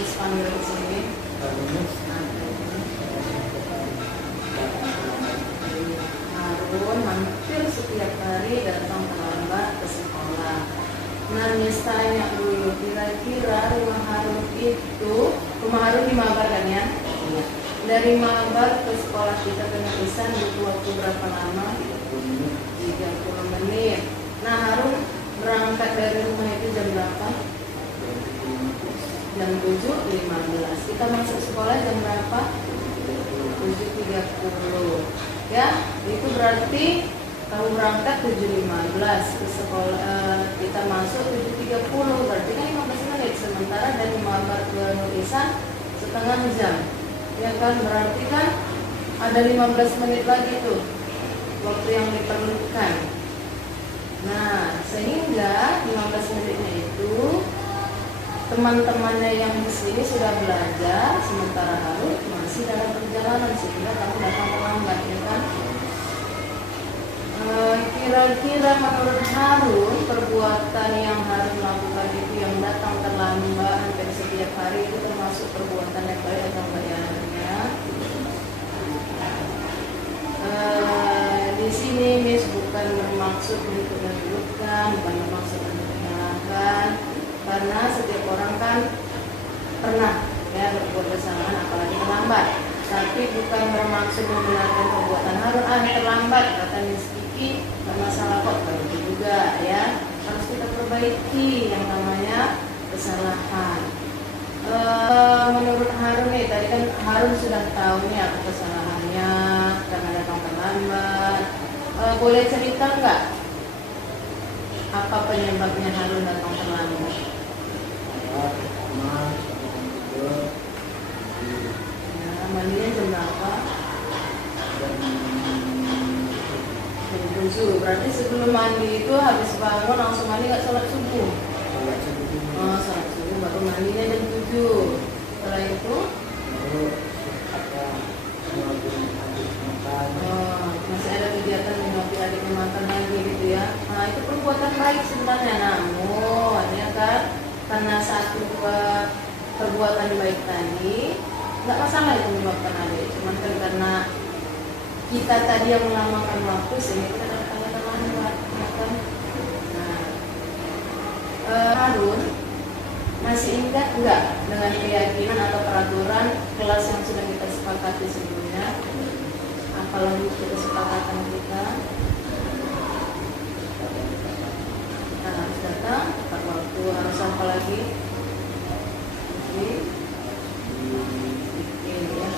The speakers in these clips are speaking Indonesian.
tulis panggil di sini. Harun hampir setiap hari datang terlambat ke sekolah. Nah, Miss tanya dulu, kira-kira rumah Harun di Mabar kan ya? Dari Mabar ke sekolah kita ke Nulisan butuh waktu berapa lama? 30 menit. Nah, Harun berangkat dari rumah itu jam berapa? Jam 7.15. Kita masuk sekolah jam berapa? 7.30. Ya, itu berarti kamu berangkat 7.15 ke sekolah, kita masuk 7.30, berarti kan 15 menit. Sementara dari Mabar ke Nulisan setengah jam. Ya kan, berarti kan ada 15 menit lagi tuh waktu yang diperlukan. Nah, sehingga 15 menitnya itu teman-temannya yang di sini sudah belajar, sementara Harun masih dalam perjalanan sehingga kamu datang terlambat, ya kan? Kira-kira menurut Harun perbuatan yang Harun lakukan itu yang datang terlambat hampir setiap hari itu termasuk perbuatan yang baik atau enggak ya? Di sini Miss bukan bermaksud untuk menunjukkan, bukan bermaksud untuk menyalahkan, karena setiap orang kan pernah ya berbuat kesalahan apalagi terlambat. Tapi bukan bermaksud membenarkan perbuatan Harun. Terlambat kata Miss Kiki, bermasalah kok begitu juga ya. Harus kita perbaiki yang namanya kesalahan. Menurut Harun nih, tadi kan Harun sudah tahu nih apa kesalahannya karena datang terlambat. Boleh cerita nggak apa penyebabnya Harun datang terlambat? Mandinya jam berapa? Jam 7. Berarti sebelum mandi itu habis bangun langsung mandi, nggak sholat subuh? Sholat subuh baru mandinya jam 7. Setelah itu? Masih ada kegiatan mengopi adiknya makan lagi gitu ya. Nah, itu perbuatan baik sebenarnya, namun ya kan karena satu dua perbuatan baik tadi nggak masalah itu menyebabkan adik, cuman kan karena kita tadi yang melamakan waktu sehingga kita datang terlambat, ya kan? Nah, Harun masih ingat nggak dengan keyakinan atau peraturan kelas yang sudah kita sepakati sebelumnya? Apalagi kesepakatan kita? Kita harus datang tepat waktu, harus apa lagi?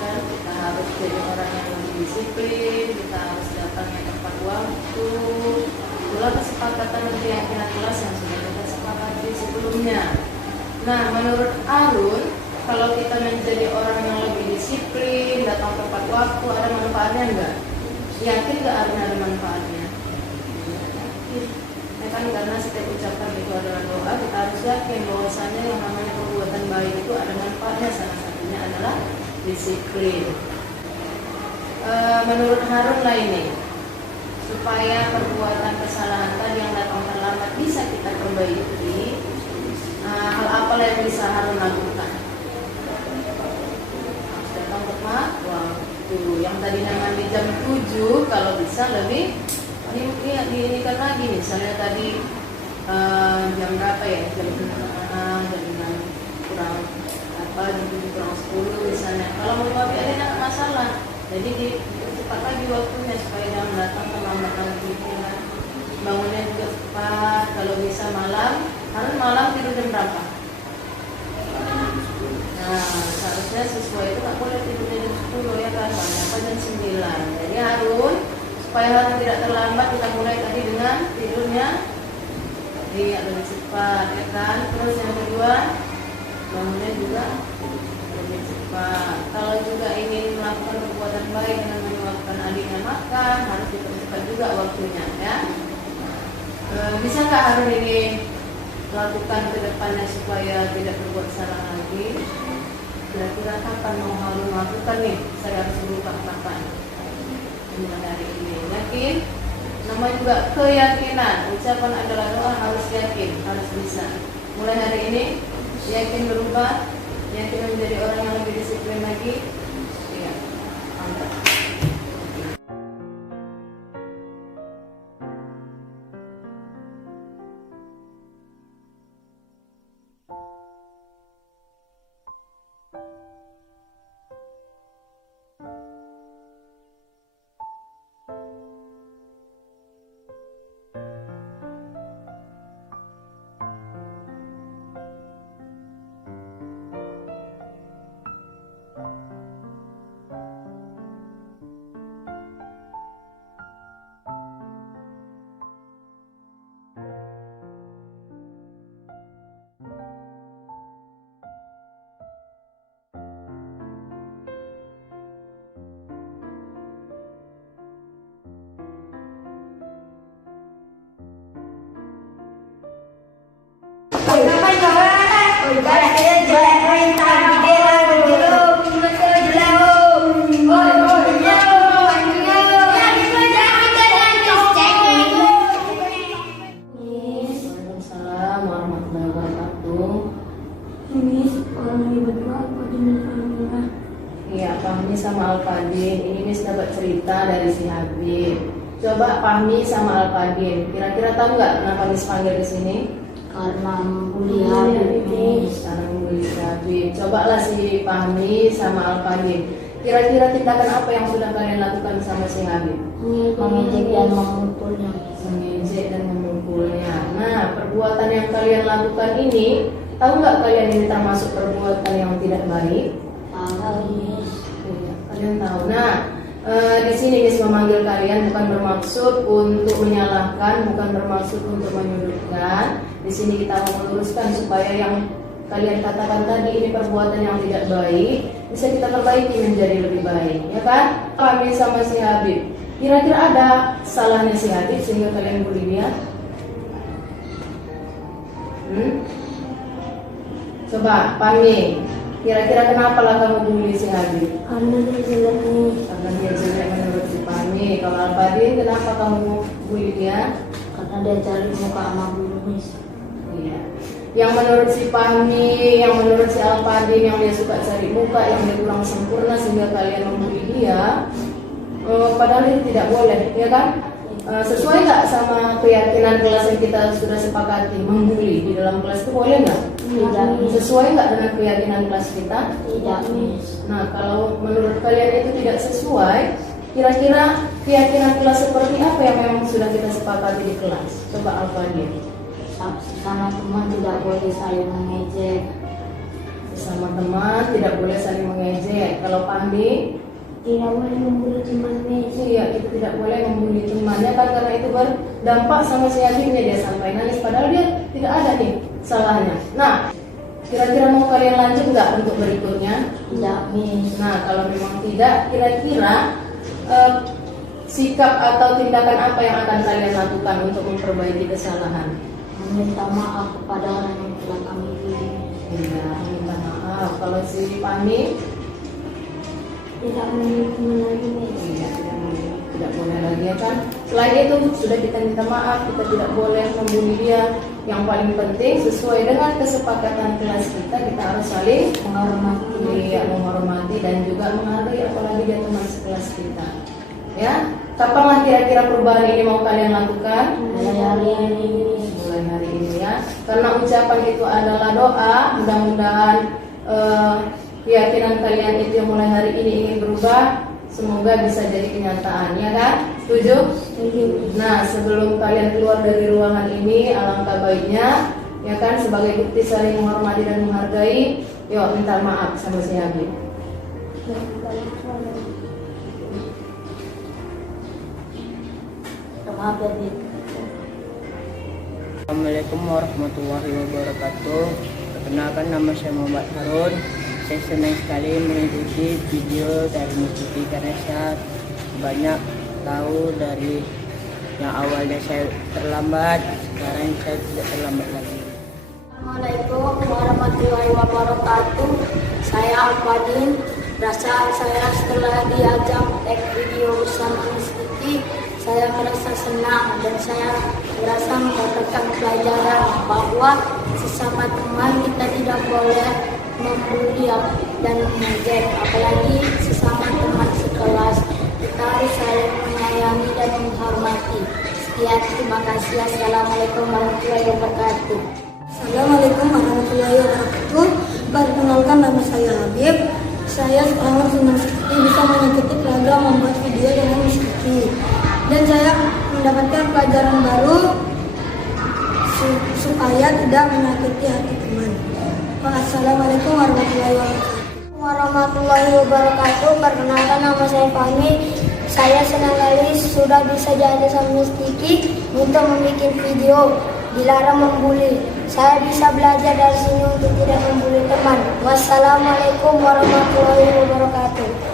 Kita harus jadi orang yang lebih disiplin, kita harus datangnya tepat waktu. Itulah kesepakatan dan keyakinan kelas yang sudah kita sepakati sebelumnya. Nah, menurut Harun, kalau kita menjadi orang yang lebih disiplin, datang tepat waktu, ada manfaatnya enggak? Yakin enggak ada manfaatnya? Yakin. Ya kan, karena setiap ucapan itu adalah doa, kita harus yakin bahwasanya yang namanya perbuatan baik itu ada manfaatnya. Salah satunya adalah disiplin. Menurut Harun lah ini, supaya perbuatan kesalahan tadi yang datang terlambat bisa kita perbaiki, hal apa yang bisa Harun lakukan? Harus datang tepat waktu. Yang tadi namanya di jam 7, kalau bisa lebih diinikan lagi. Misalnya tadi jam berapa ya? Jam 6 kurang jam 7 kurang 10 misalnya. Kalau mau ngopi ada nggak masalah. Jadi cepat lagi waktunya supaya jangan datang terlambat lagi. Ya. Bangunnya juga cepat. Kalau bisa malam, Harun malam tidur jam berapa? Nah, seharusnya siswa itu nggak boleh tidurnya jam 10 ya kan? Apa jam 9. Jadi Harun, supaya Harun tidak terlambat, kita mulai tadi dengan tidurnya lebih cepat ya kan? Terus yang kedua, bangunnya juga lebih cepat. Kalau juga ingin melakukan perbuatan baik dengan menyuapkan adiknya makan, harus dipercepat juga waktunya ya. Bisa nggak Harun ini lakukan ke depannya supaya tidak berbuat salah lagi? Kira-kira kapan mau Harun melakukan nih? Saya harus berubah kapan? Mulai hari ini. Yakin? Namanya juga keyakinan. Ucapan adalah doa, harus yakin, harus bisa. Mulai hari ini yakin berubah? Ya, kita menjadi orang yang lebih disiplin lagi. Iya, mantap. Waalaikumsalam warahmatullahi wabarakatuh. Miss, orang ini berdua apa dimana? Iya, Fahmi sama Alfadin. Ini Miss dapat cerita dari si Habib. Coba Fahmi sama Alfadin, kira-kira tahu nggak kenapa Miss panggil di sini? Karena kuliah Miss. Karena membeli Habib. Cobalah si Fahmi sama Alfadin. Kira-kira tindakan apa yang sudah kalian lakukan sama si Habib? Mengejek dan memukulnya. Mengejek dan memukulnya. Nah, perbuatan yang kalian lakukan ini, tahu nggak kalian ini termasuk perbuatan yang tidak baik? Tahu Miss. Iya, kalian tahu. Nah, di sini Miss memanggil kalian bukan bermaksud untuk menyalahkan, bukan bermaksud untuk menyudutkan. Di sini kita mau meluruskan supaya yang kalian katakan tadi ini perbuatan yang tidak baik bisa kita perbaiki menjadi lebih baik, ya kan? Kami sama si Habib. Kira-kira ada salahnya si Habib sehingga kalian bully dia? Coba, Fahmi. Kira-kira kenapa lah kamu bully si Habib? Karena dia jelek Miss. Karena dia jelek menurut si Fahmi. Kalau Alfadin, kenapa kamu bully dia? Karena dia cari muka sama guru Miss. Iya. Yang menurut si Fahmi, yang menurut si Alfadin, yang dia suka cari muka, yang dia kurang sempurna sehingga kalian membuli dia, padahal itu tidak boleh, ya kan? Sesuai nggak sama keyakinan kelas yang kita sudah sepakati, membuli di dalam kelas itu boleh nggak? Tidak Miss. Sesuai nggak dengan keyakinan kelas kita? Tidak Miss. Nah, kalau menurut kalian itu tidak sesuai, kira-kira keyakinan kelas seperti apa yang memang sudah kita sepakati di kelas? Coba Alfadin. Sama teman tidak boleh saling mengejek. Sesama teman tidak boleh saling mengejek. Kalau Fahmi, Tidak boleh membuli teman Miss. iya, itu tidak boleh membuli temannya kan, karena itu berdampak sama si Habibnya, dia sampai nangis padahal dia tidak ada nih salahnya. Nah, kira-kira mau kalian lanjut nggak untuk berikutnya? Tidak Miss. Nah, kalau memang tidak, kira-kira sikap atau tindakan apa yang akan kalian lakukan untuk memperbaiki kesalahan? Meminta maaf kepada orang yang telah kami bully. Iya, minta maaf. Kalau si Fahmi, Tidak membuli teman lagi Miss. iya, tidak boleh lagi, ya kan? Selain itu sudah kita minta maaf, kita tidak boleh membuli dia. Yang paling penting sesuai dengan kesepakatan kelas kita harus saling Menghormati. menghormati dan juga menghargai, apalagi dia teman sekelas kita. Ya, kapanlah kira-kira perubahan ini mau kalian lakukan? Mulai hari ini Miss. Mulai hari ini ya, karena ucapan itu adalah doa. Mudah-mudahan keyakinan kalian itu yang mulai hari ini ingin berubah, semoga bisa jadi kenyataan, ya kan? Setuju? Nah, sebelum kalian keluar dari ruangan ini, alangkah baiknya, ya kan, sebagai bukti saling menghormati dan menghargai, yuk minta maaf sama si Habib. Maaf ya Bib. Assalamualaikum warahmatullahi wabarakatuh. Perkenalkan, nama saya Muhammad Harun. Saya senang sekali mengikuti video dari Miss Tuti karena saya banyak tahu dari yang awalnya saya terlambat, sekarang saya tidak terlambat lagi. Assalamualaikum warahmatullahi wabarakatuh. Saya Alfadin. Perasaan saya setelah diajak tag video bersama Miss Tuti, saya merasa senang dan saya merasa mendapatkan pelajaran bahwa sesama teman kita tidak boleh membuli dan mengejek, apalagi sesama teman sekelas. Kita harus saling menyayangi dan menghormati. Sekian, terima kasih. Assalamualaikum warahmatullahi wabarakatuh. Assalamualaikum warahmatullahi wabarakatuh. Perkenalkan, nama saya Habib. Saya seorang senang sekali bisa mengikuti program membuat video dengan Miss Kiki. Dan saya mendapatkan pelajaran baru supaya tidak menyakiti hati teman. Assalamualaikum warahmatullahi wabarakatuh. Warahmatullahi wabarakatuh. Perkenalkan, nama saya Fahmi. Saya senang kali sudah bisa jadi sama Miss Kiki untuk membuat video dilarang membuli. Saya bisa belajar dari sini untuk tidak membuli teman. Wassalamualaikum warahmatullahi wabarakatuh.